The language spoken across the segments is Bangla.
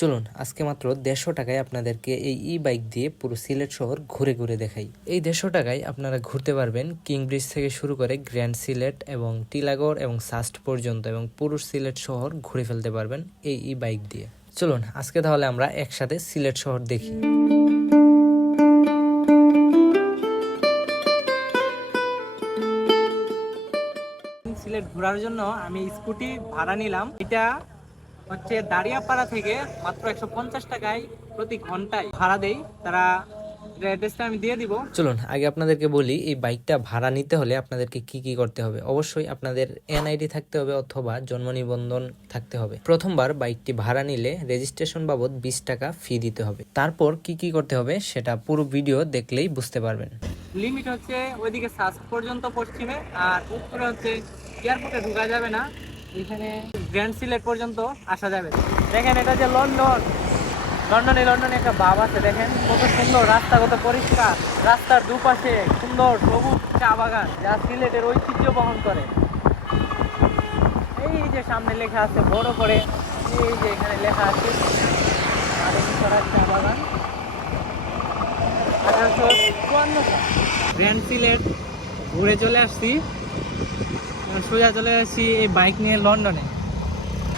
চলুন আজকে মাত্র 150 টাকায় আপনাদেরকে এই ই বাইক দিয়ে পুরো সিলেট শহর ঘুরে ঘুরে দেখাই। এই 150 টাকায় আপনারা ঘুরতে পারবেন কিং ব্রিজ থেকে শুরু করে গ্র্যান্ড সিলেট এবং টিলাগড় এবং সাস্ট পর্যন্ত, এবং পুরো সিলেট শহর ঘুরে ফেলতে পারবেন এই ই বাইক দিয়ে। চলুন আজকে তাহলে আমরা একসাথে সিলেট শহর দেখি। সিলেট ঘোরার জন্য আমি স্কুটি ভাড়া নিলাম। এটা হচ্ছে দাঁড়িয়াপাড়া থেকে মাত্র 150 টাকায় প্রতি ঘন্টায় ভাড়া দেই তারা। অ্যাড্রেসটা আমি দিয়ে দিব। চলুন আগে আপনাদেরকে বলি এই বাইকটা ভাড়া নিতে হলে আপনাদেরকে কি কি করতে হবে। অবশ্যই আপনাদের এনআইডি থাকতে হবে অথবা জন্ম নিবন্ধন থাকতে হবে। প্রথমবার বাইকটি ভাড়া নিলে রেজিস্ট্রেশন বাবদ 20 টাকা ফি দিতে হবে। তারপর কি কি করতে হবে সেটা পুরো ভিডিও দেখলেই বুঝতে পারবেন। লিমিট হচ্ছে ওইদিকে সাস্ট পর্যন্ত পশ্চিমে, আর উত্তরে হচ্ছে এয়ারপোর্টে ঢোকা যাবে না, এখানে গ্র্যান্ড সিলেট পর্যন্ত আসা যাবে। দেখেন এটা যে লন্ডনে একটা বাব আছে, দেখেন কত সুন্দর রাস্তা, কত পরিষ্কার। রাস্তার দুপাশে সুন্দর সবুজ চা বাগান যা সিলেটের ঐতিহ্য বহন করে। এই যে সামনে লেখা আছে বড় করে, এই যে এখানে লেখা আছে চা বাগান 1854 গ্র্যান্ড সিলেট ঘুরে চলে আসছি। সোজা চলে আসছি এই বাইক নিয়ে লন্ডনে।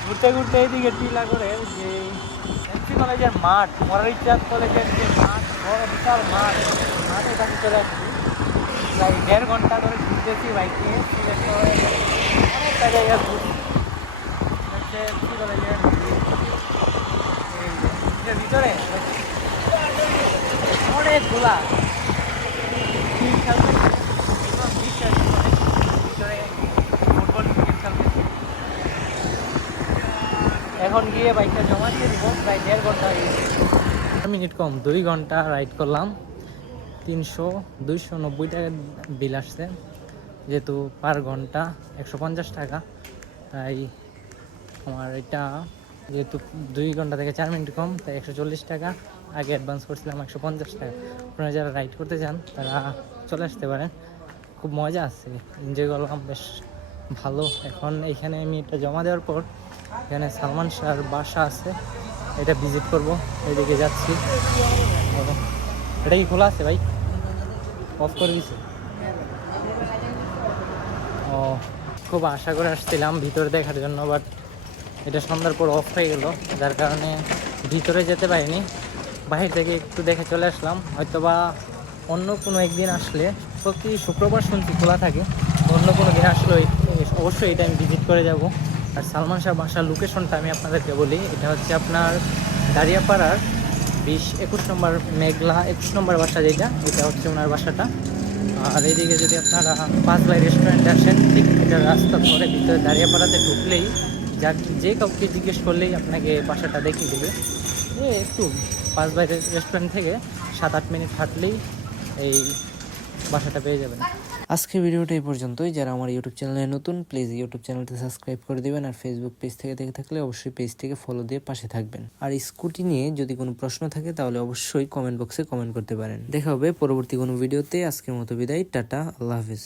ঘুরতে ঘুরতে এইদিকে টিলাগড়ের যে এমসি কলেজের মাঠ, মরারিচাঁদ কলেজের যে মাঠ, বড় বিশাল মাঠের কাছে চলে আসছি। প্রায় 1.5 ঘন্টা ধরে ঘুরতেছি বাইক নিয়ে সিলেট শহরে। অনেকটা জায়গা ঘুরছি। হচ্ছে এমসি কলেজের এর ভিতরে অনেকগুলা টিম খেলতেছে, ভিতরে ফুটবল ক্রিকেট খেলতেছে। এখন গিয়ে বাইকটা জমা দিয়ে দিব। প্রায় 1.5 ঘন্টা হয়ে গেছে, 4 মিনিট কম 2 ঘন্টা রাইড করলাম। 290 টাকা বিল আসছে, যেহেতু পার ঘন্টা 150 টাকা, তাই আমার এটা যেহেতু 2 ঘন্টা থেকে 4 মিনিট কম, তাই 140 টাকা। আগে অ্যাডভান্স করছিলাম 150 টাকা। আপনারা যারা রাইড করতে চান তারা চলে আসতে পারেন। খুব মজা আসছে, এনজয় করলাম বেশ ভালো। এখন এইখানে আমি এটা জমা দেওয়ার পর এখানে সালমান শাহর বাসা আছে, এটা ভিজিট করব। এইদিকে যাচ্ছি। এটা কি খোলা আছে ভাই? অফ করে দিছে? ও, খুব আশা করে আসছিলাম ভিতরে দেখার জন্য, বাট এটা সন্ধ্যার পর অফ হয়ে গেল, যার কারণে ভিতরে যেতে পারিনি। বাহির থেকে একটু দেখে চলে আসলাম। হয়তোবা অন্য কোনো একদিন আসলে, প্রতি শুক্রবার শুনছি খোলা থাকে, অন্য কোনো দিন আসলে অবশ্যই এটা আমি ভিজিট করে যাব। আর সালমান শাহ বাসার লোকেশনটা আমি আপনাদেরকে বলি, এটা হচ্ছে আপনার দাঁড়িয়াপাড়ার 20-21 নম্বর মেঘলা 21 নম্বর বাসা, যেটা এটা হচ্ছে ওনার বাসাটা। আর এইদিকে যদি আপনারা পাঁচবাই রেস্টুরেন্টে আসেন, ঠিক এটা রাস্তা ধরে ভিতরে দাঁড়িয়াপাড়াতে ঢুকলেই যে কাউকে জিজ্ঞেস করলেই আপনাকে বাসাটা দেখিয়ে দেবে। একটু পাঁচবাই রেস্টুরেন্ট থেকে 7-8 মিনিট হাঁটলেই এই বাসাটা পেয়ে যাবেন। আজকের ভিডিওটা এই পর্যন্তই। যারা আমার ইউটিউব চ্যানেলে নতুন, প্লিজ ইউটিউব চ্যানেলটি সাবস্ক্রাইব করে দিবেন। আর ফেসবুক পেজ থেকে দেখে থাকলে অবশ্যই পেজটিকে ফলো দিয়ে পাশে থাকবেন। আর স্কুটি নিয়ে যদি কোনো প্রশ্ন থাকে তাহলে অবশ্যই কমেন্ট বক্সে কমেন্ট করতে পারেন। দেখা হবে পরবর্তী কোনো ভিডিওতে। আজকের মতো বিদায়, টাটা, আল্লাহ হাফিজ।